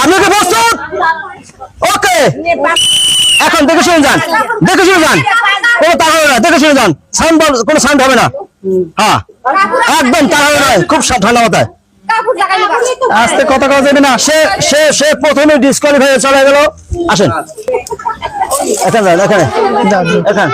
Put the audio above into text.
আপনি কি প্রস্তুত? ওকে, এখন দেখে শুনে যান, দেখে শুনে যান, কোনো তাড়াহুড়ো না, দেখে শুনে যান, সাউন্ড কোনো সাউন্ড হবে না। হ্যাঁ, একদম তাড়াহুড়ো নয়, খুব ঠান্ডা মাথায় আস্তে কথা কওয়া যাবে না। সে সে সে প্রথমে ডিসকোয়ালিফাই হয়ে চলে গেল। আসেন এখানে, এখানে এখানে